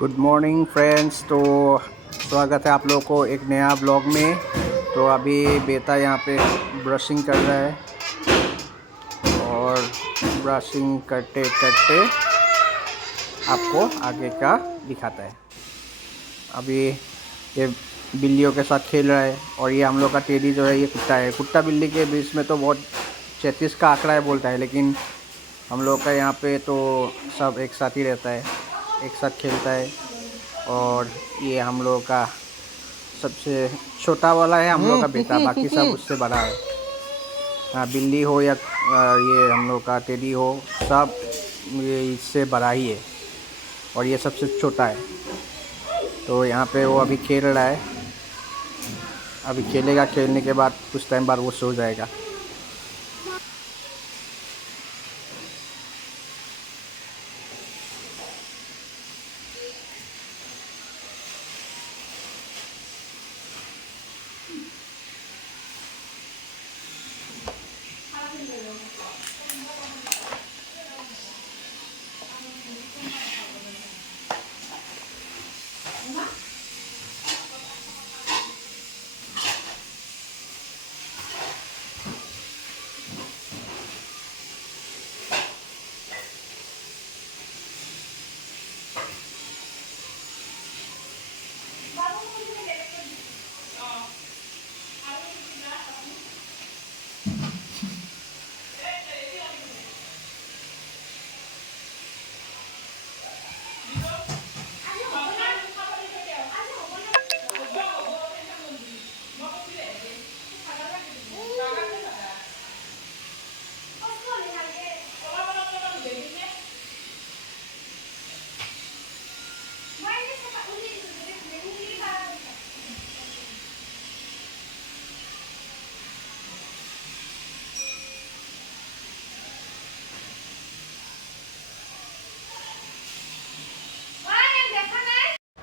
Good morning friends. तो स्वागत है आप लोगों को एक नया ब्लॉग में। तो अभी बेटा यहाँ पे ब्रशिंग कर रहा है और ब्रशिंग करते करते आपको आगे का दिखाता है। अभी ये बिल्लियों के साथ खेल रहा है और ये हम लोग का टेडी जो है ये कुत्ता है। कुत्ता बिल्ली के बीच में तो बहुत 36 का आंकड़ा है बोलता है, लेकिन हम लोग का यहाँ पे तो सब एक साथ ही रहता है, एक साथ खेलता है। और ये हम लोग का सबसे छोटा वाला है हम लोग का बेटा, बाकी सब उससे बड़ा है। हाँ, बिल्ली हो या ये हम लोग का टेडी हो, सब ये इससे बड़ा ही है और ये सबसे छोटा है। तो यहाँ पे वो अभी खेल रहा है, अभी खेलेगा, खेलने के बाद कुछ टाइम बाद वो सो जाएगा।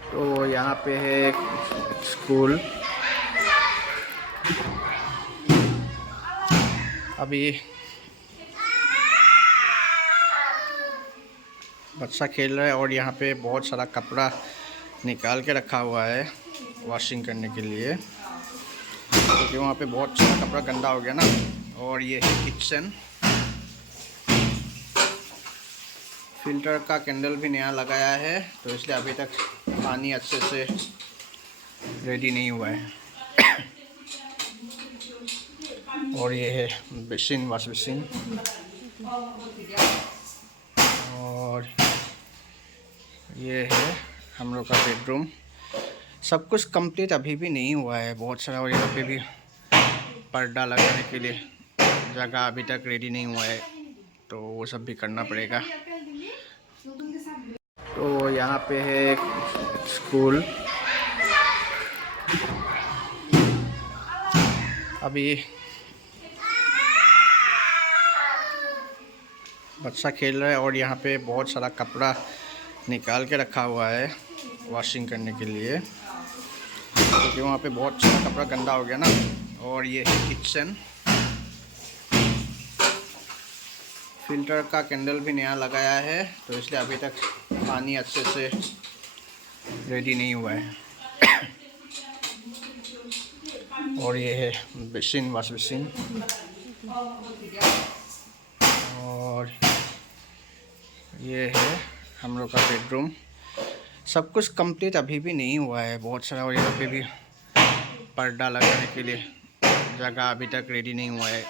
तो यहाँ पे है एक स्कूल। अभी बच्चा खेल रहा है और यहाँ पे बहुत सारा कपड़ा निकाल के रखा हुआ है वॉशिंग करने के लिए, क्योंकि वहाँ पे बहुत सारा कपड़ा गंदा हो गया ना। और ये है किचन, फिल्टर का कैंडल भी नया लगाया है, तो इसलिए अभी तक पानी अच्छे से रेडी नहीं हुआ है। और ये है बेसिन, वॉश बेसिन। और ये है हम लोग का बेडरूम। सब कुछ कंप्लीट अभी भी नहीं हुआ है, बहुत सारा। और यहाँ पे भी पर्दा लगाने के लिए जगह अभी तक रेडी नहीं हुआ है, तो वो सब भी करना पड़ेगा। तो यहाँ पे है एक स्कूल। अभी बच्चा खेल रहा है और यहाँ पे बहुत सारा कपड़ा निकाल के रखा हुआ है वॉशिंग करने के लिए, क्योंकि वहाँ पे बहुत सारा कपड़ा गंदा हो गया ना। और ये है किचन, फिल्टर का कैंडल भी नया लगाया है, तो इसलिए अभी तक पानी अच्छे से रेडी नहीं हुआ है। और ये है बेसिन, वॉश बेसिन। और ये है हम लोग का बेडरूम। सब कुछ कंप्लीट अभी भी नहीं हुआ है, बहुत सारा। और यहाँ पे भी पर्दा लगाने के लिए जगह अभी तक रेडी नहीं हुआ है,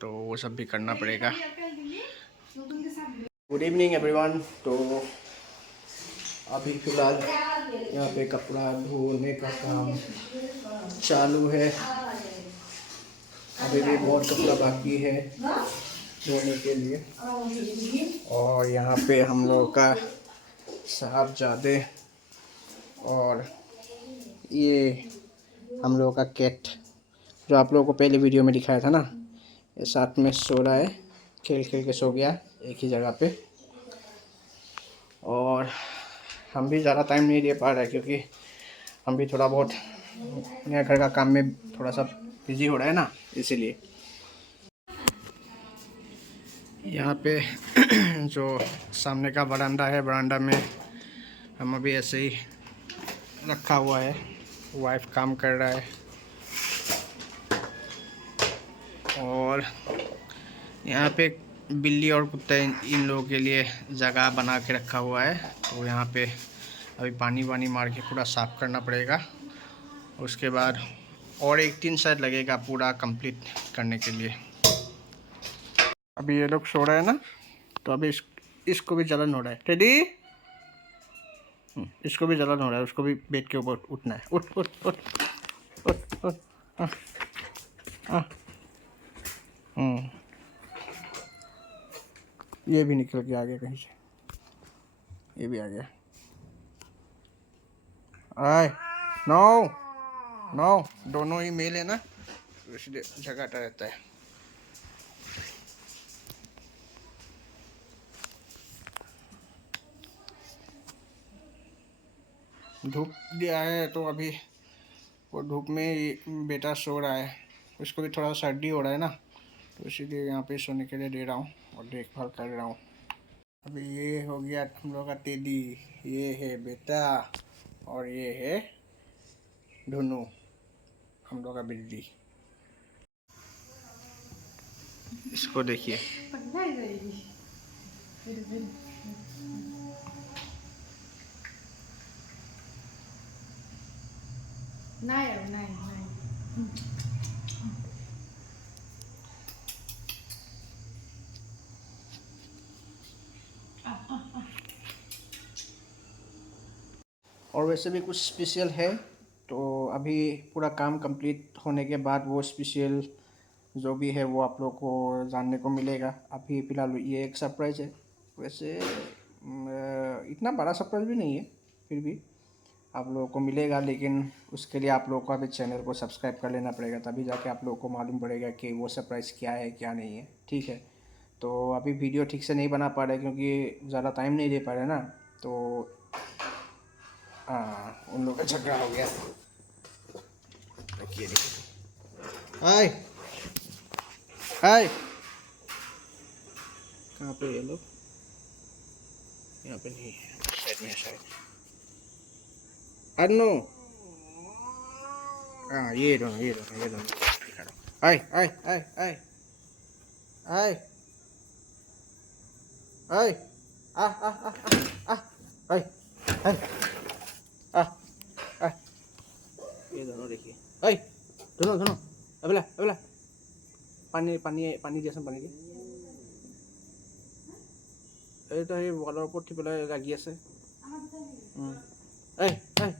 तो वो सब भी करना पड़ेगा। Good evening everyone. तो अभी फ़िलहाल यहाँ पे कपड़ा धोने का काम चालू है। अभी भी बहुत कपड़ा बाकी है धोने के लिए। और यहाँ पे हम लोग का साहबजादे और ये हम लोगों का कैट, जो आप लोगों को पहले वीडियो में दिखाया था ना, ये साथ में सो रहा है, खेल खेल के सो गया एक ही जगह पे। और हम भी ज़्यादा टाइम नहीं दे पा रहे, क्योंकि हम भी थोड़ा बहुत नया घर का काम में थोड़ा सा बिजी हो रहा है ना, इसीलिए। यहाँ पे जो सामने का बरामदा है, बरामदा में काम अभी ऐसे ही रखा हुआ है, वाइफ काम कर रहा है और यहाँ पे बिल्ली और कुत्ता इन लोगों के लिए जगह बना के रखा हुआ है। तो यहाँ पे अभी पानी वानी मार के पूरा साफ़ करना पड़ेगा। उसके बाद और 1 दिन शायद लगेगा पूरा कंप्लीट करने के लिए। अभी ये लोग सो रहे हैं ना, तो अभी इसको भी जलन हो रहा है। टेडी, इसको भी जलन हो रहा है, उसको भी बेड के ऊपर उठना है। उठ उठ उठ उठ उठ। ये भी निकल के आ गया कहीं से, ये भी आ गया। आए नो नो, दोनों ही मेल है ना, तो इसलिए झगड़ा रहता है। धूप दिया है तो अभी वो धूप में ही बेटा सो रहा है, उसको भी थोड़ा सर्दी हो रहा है ना, तो इसीलिए यहाँ पे सोने के लिए दे रहा हूँ और देखभाल कर रहा हूँ। अभी ये हो गया हम लोग का टेडी, ये है बेटा और ये है धुनु, हम लोग का बिल्ली। इसको देखिए, और वैसे भी कुछ स्पेशल है, तो अभी पूरा काम कंप्लीट होने के बाद वो स्पेशल जो भी है वो आप लोग को जानने को मिलेगा। अभी फ़िलहाल ये एक सरप्राइज़ है, वैसे इतना बड़ा सरप्राइज़ भी नहीं है, फिर भी आप लोगों को मिलेगा, लेकिन उसके लिए आप लोगों को अभी चैनल को सब्सक्राइब कर लेना पड़ेगा, तभी जाके आप लोगों को मालूम पड़ेगा कि वो सरप्राइज़ क्या है क्या नहीं है। ठीक है, तो अभी वीडियो ठीक से नहीं बना पा रहे क्योंकि ज़्यादा टाइम नहीं दे पा रहे ना, तो हाँ उन लोगों का झगड़ा हो गया। देखिए हाय हाय, कहाँ पे ये लोग? यहाँ पे नहीं है, साइड में शायद। अन्नू, हाँ ये दोनों हाय हाय हाय हाय हाय हाय आ आ आ आ हाय हाय आ आ, ये दोनों देखिए, हाय दोनों अबला अबला, पानी जैसा पानी दे। এইটা এই বলৰ ওপৰত উঠি পেলাই লাগি আছে। এই এই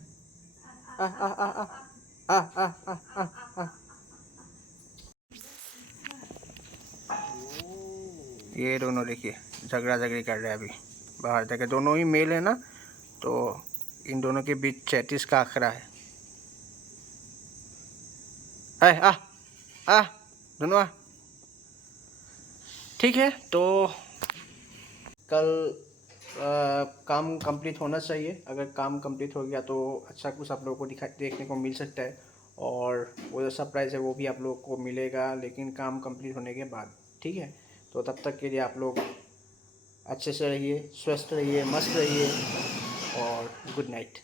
আহ আহ আহ আহ আহ আহ আহ আহ আহ। ये दोनों देखिए झगड़ा झगड़ी कर रहे हैं अभी बाहर जाके, दोनों ही मेल है ना, तो इन दोनों के बीच 36 का आंकड़ा है। आ दोनों आ, ठीक है। तो कल काम कंप्लीट होना चाहिए, अगर काम कंप्लीट हो गया तो अच्छा कुछ आप लोगों को देखने को मिल सकता है, और वो जो सरप्राइज़ है वो भी आप लोगों को मिलेगा, लेकिन काम कंप्लीट होने के बाद। ठीक है, तो तब तक के लिए आप लोग अच्छे से रहिए, स्वस्थ रहिए, मस्त रहिए और गुड नाइट।